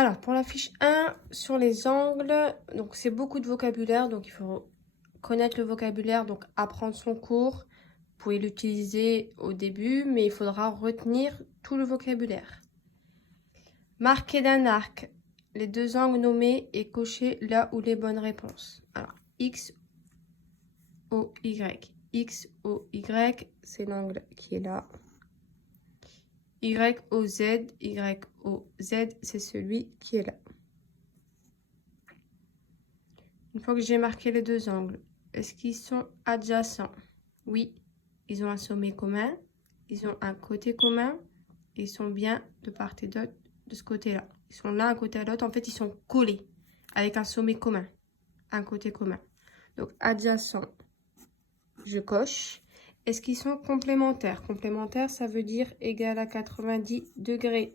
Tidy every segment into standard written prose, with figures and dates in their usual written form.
Alors, pour la fiche 1, sur les angles, donc c'est beaucoup de vocabulaire, donc il faut connaître le vocabulaire, donc apprendre son cours. Vous pouvez l'utiliser au début, mais il faudra retenir tout le vocabulaire. Marquer d'un arc les deux angles nommés et cocher là où les bonnes réponses. Alors, X, O, Y. X, O, Y, c'est l'angle qui est là. Y, O, Z, Y, O, Z, c'est celui qui est là. Une fois que j'ai marqué les deux angles, est-ce qu'ils sont adjacents? Oui, ils ont un sommet commun, ils ont un côté commun, et ils sont bien de part et d'autre de ce côté-là. Ils sont l'un à côté à l'autre, en fait ils sont collés avec un sommet commun, un côté commun. Donc adjacent, je coche. Est-ce qu'ils sont complémentaires? Complémentaires, ça veut dire égal à 90 degrés.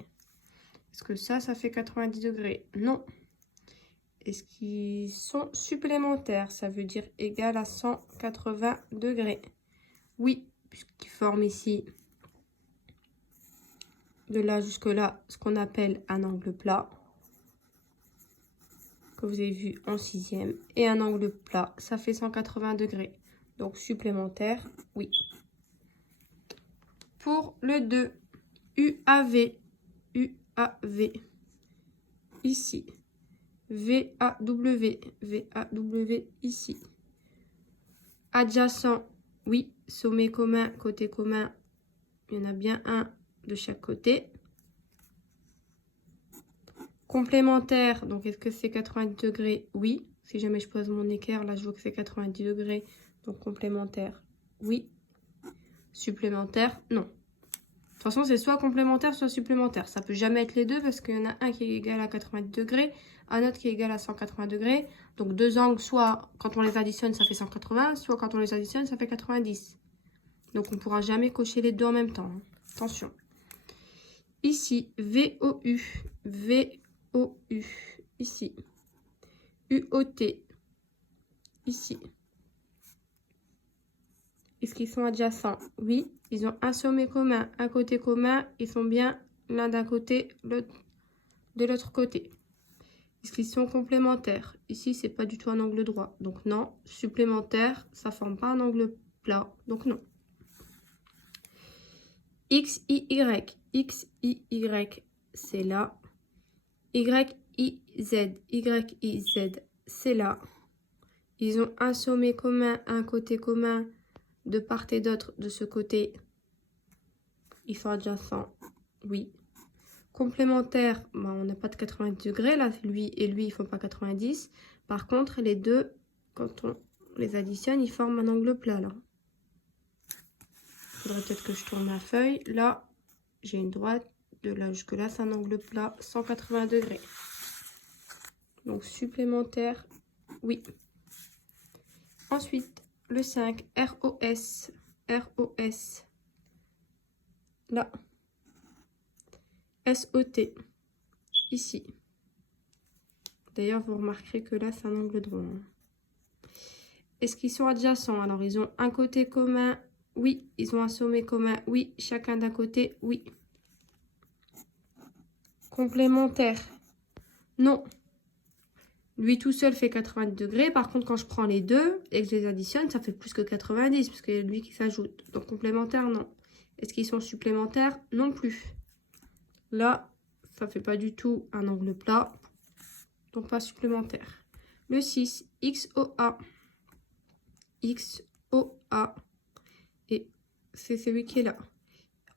Est-ce que ça fait 90 degrés? Non. Est-ce qu'ils sont supplémentaires? Ça veut dire égal à 180 degrés. Oui, puisqu'ils forment ici, de là jusque là, ce qu'on appelle un angle plat, que vous avez vu en 6e. Et un angle plat, ça fait 180 degrés. Donc supplémentaire, oui. Pour le 2, UAV, UAV, ici. VAW, VAW, ici. Adjacent, oui. Sommet commun, côté commun, il y en a bien un de chaque côté. Complémentaire, donc est-ce que c'est 90 degrés? Oui. Si jamais je pose mon équerre, là je vois que c'est 90 degrés. Donc complémentaire, oui. Supplémentaire, non. De toute façon, c'est soit complémentaire, soit supplémentaire. Ça peut jamais être les deux parce qu'il y en a un qui est égal à 90 degrés, un autre qui est égal à 180 degrés. Donc deux angles, soit quand on les additionne, ça fait 180, soit quand on les additionne, ça fait 90. Donc on ne pourra jamais cocher les deux en même temps. Attention. Ici, VOU, VOU, ici. UOT, ici. Est-ce qu'ils sont adjacents? Oui. Ils ont un sommet commun, un côté commun. Ils sont bien l'un d'un côté, l'autre de l'autre côté. Est-ce qu'ils sont complémentaires? Ici, c'est pas du tout un angle droit. Donc non. Supplémentaire, ça forme pas un angle plat. Donc non. X, I, Y. X, I, Y, c'est là. Y, I, Z. Y, I, Z, c'est là. Ils ont un sommet commun, un côté commun de part et d'autre de ce côté. Ils sont adjacents, oui. Complémentaires, ben, on n'a pas de 90 degrés. Là, lui et lui, ils ne font pas 90. Par contre, les deux, quand on les additionne, ils forment un angle plat. Là. Il faudrait peut-être que je tourne ma feuille. Là, j'ai une droite. De là jusque là, c'est un angle plat, 180 degrés. Donc, supplémentaire, oui. Ensuite, le 5, ROS. ROS. Là. SOT. Ici. D'ailleurs, vous remarquerez que là, c'est un angle droit. Est-ce qu'ils sont adjacents? Alors, ils ont un côté commun. Oui. Ils ont un sommet commun. Oui. Chacun d'un côté. Oui. Complémentaire. Non. Lui tout seul fait 90 degrés. Par contre, quand je prends les deux et que je les additionne, ça fait plus que 90 parce qu'il y a lui qui s'ajoute. Donc, complémentaire, non. Est-ce qu'ils sont supplémentaires? Non plus. Là, ça fait pas du tout un angle plat. Donc, pas supplémentaire. Le 6, XOA. XOA. Et c'est celui qui est là.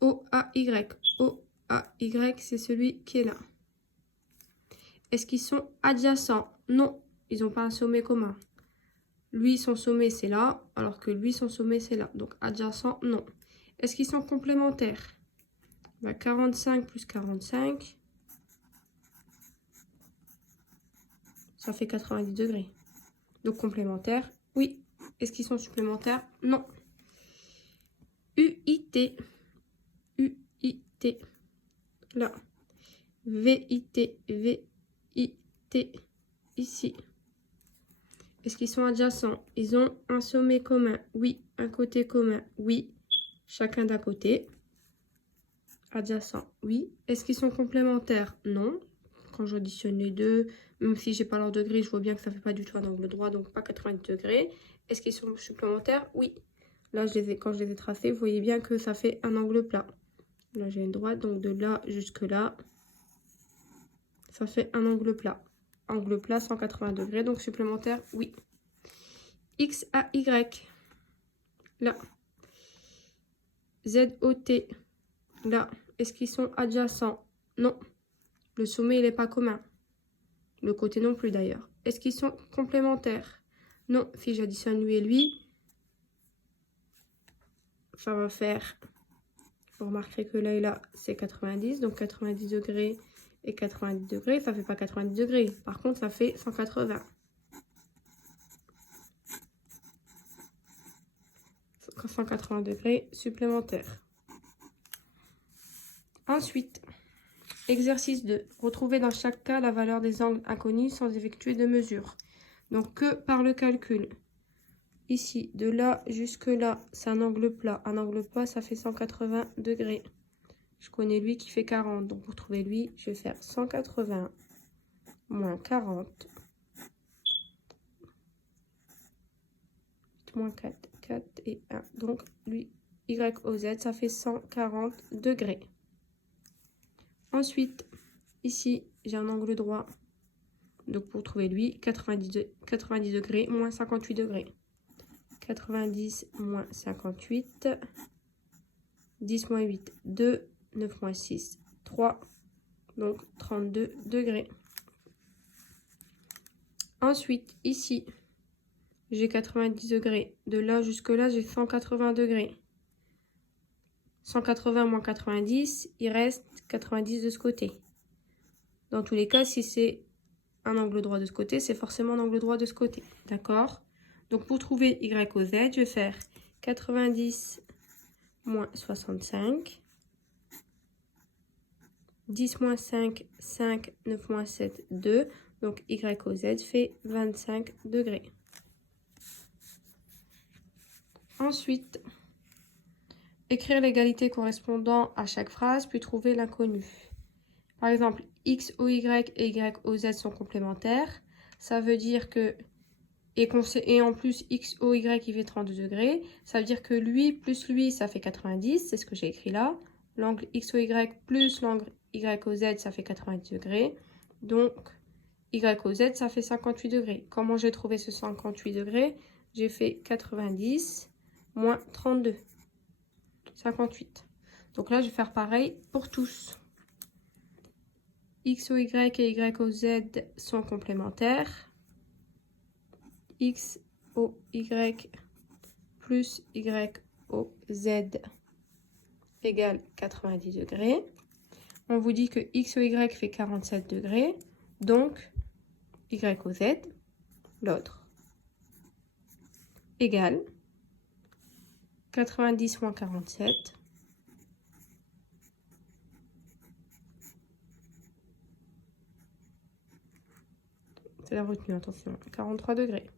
OAY. OAY, c'est celui qui est là. Est-ce qu'ils sont adjacents? Non, ils n'ont pas un sommet commun. Lui, son sommet, c'est là, alors que lui, son sommet, c'est là. Donc, adjacent, non. Est-ce qu'ils sont complémentaires? 45 plus 45, ça fait 90 degrés. Donc, complémentaire, oui. Est-ce qu'ils sont supplémentaires? Non. UIT. UIT. Là. VIT. VIT. Ici. Est-ce qu'ils sont adjacents? Ils ont un sommet commun. Oui. Un côté commun. Oui. Chacun d'un côté. Adjacent. Oui. Est-ce qu'ils sont complémentaires? Non. Quand j'additionne les deux, même si j'ai pas leur degré, je vois bien que ça fait pas du tout un angle droit, donc pas 90 degrés. Est-ce qu'ils sont supplémentaires? Oui. Là, quand je les ai tracés, vous voyez bien que ça fait un angle plat. Là, j'ai une droite, donc de là jusque là, ça fait un angle plat. Angle plat, 180 degrés, donc supplémentaire, oui. X, A, Y, là. Z, O, T, là. Est-ce qu'ils sont adjacents? Non. Le sommet, il n'est pas commun. Le côté non plus, d'ailleurs. Est-ce qu'ils sont complémentaires? Non. Si j'additionne lui et lui, ça va faire... Vous remarquerez que là et là, c'est 90. Donc 90 degrés et 90 degrés, ça fait pas 90 degrés. Par contre, ça fait 180. 180 degrés supplémentaires. Ensuite, exercice 2. Retrouver dans chaque cas la valeur des angles inconnus sans effectuer de mesure. Donc que par le calcul. Ici, de là jusque là, c'est un angle plat. Un angle plat, ça fait 180 degrés. Je connais lui qui fait 40. Donc pour trouver lui, je vais faire 180 moins 40. Moins 4, 4 et 1. Donc lui, YOZ, ça fait 140 degrés. Ensuite, ici, j'ai un angle droit. Donc pour trouver lui, 90 degrés moins 58 degrés. 90 moins 58. 10 moins 8, 2. 9 moins 6, 3. Donc 32 degrés. Ensuite, ici, j'ai 90 degrés. De là jusque là, j'ai 180 degrés. 180 moins 90, il reste 90 de ce côté. Dans tous les cas, si c'est un angle droit de ce côté, c'est forcément un angle droit de ce côté. D'accord? Donc pour trouver Y au Z, je vais faire 90 moins 65. 10 moins 5, 5, 9 moins 7, 2. Donc Y au Z fait 25 degrés. Ensuite, écrire l'égalité correspondant à chaque phrase, puis trouver l'inconnu. Par exemple, X au Y et Y au Z sont complémentaires. Ça veut dire que, et en plus X au Y il fait 32 degrés. Ça veut dire que lui plus lui, ça fait 90. C'est ce que j'ai écrit là. L'angle X au Y plus l'angle Y au Z, ça fait 90 degrés. Donc, Y au Z, ça fait 58 degrés. Comment j'ai trouvé ce 58 degrés? J'ai fait 90 moins 32. 58. Donc là, je vais faire pareil pour tous. X au Y et Y au Z sont complémentaires. X au Y plus Y au Z égale 90 degrés. On vous dit que X au Y fait 47 degrés. Donc, Y au Z, l'autre, égale 90 moins 47. C'est la retenue, attention. 43 degrés.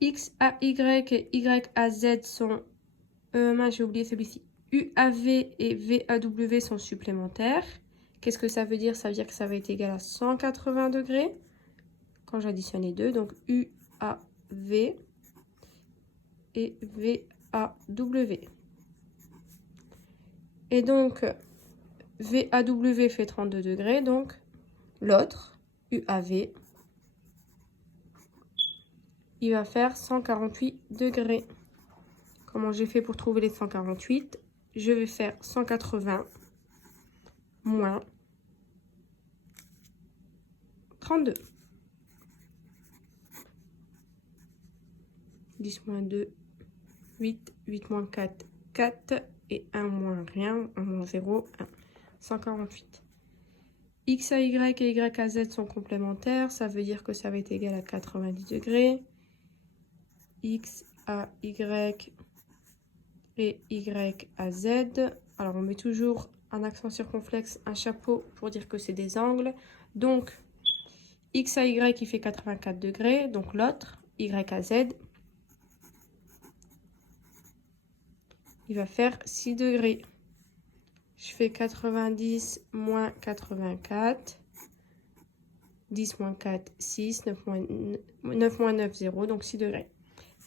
X à Y et Y à Z sont... j'ai oublié celui-ci. U à V et V à W sont supplémentaires. Qu'est-ce que ça veut dire? Ça veut dire que ça va être égal à 180 degrés. Quand j'additionne les deux, donc U à V et V à W. Et donc, VAW fait 32 degrés, donc l'autre, UAV, il va faire 148 degrés. Comment j'ai fait pour trouver les 148? Je vais faire 180 moins 32. 10 moins 2, 8, 8 moins 4, 4, et 1 moins rien, 1 moins 0, 1. 148. X à Y et Y à Z sont complémentaires, ça veut dire que ça va être égal à 90 degrés. X à Y et Y à Z. Alors on met toujours un accent circonflexe, un chapeau pour dire que c'est des angles. Donc X à Y qui fait 84 degrés, donc l'autre, Y à Z, il va faire 6 degrés. Je fais 90 moins 84. 10 moins 4, 6. 9 moins 9, 0. Donc 6 degrés.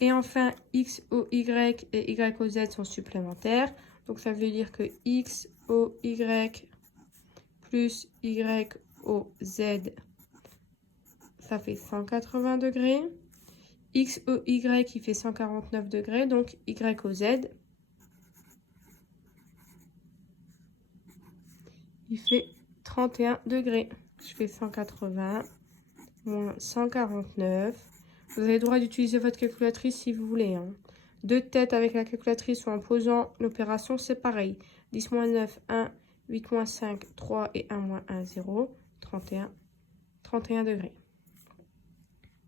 Et enfin, X, O, Y et Y, O, Z sont supplémentaires. Donc ça veut dire que X, O, Y plus Y, O, Z, ça fait 180 degrés. X, O, Y qui fait 149 degrés. Donc Y, O, Z, il fait 31 degrés. Je fais 180 moins 149. Vous avez le droit d'utiliser votre calculatrice si vous voulez. Deux têtes avec la calculatrice ou en posant l'opération, c'est pareil. 10 moins 9, 1. 8 moins 5, 3 et 1 moins 1, 0. 31 degrés.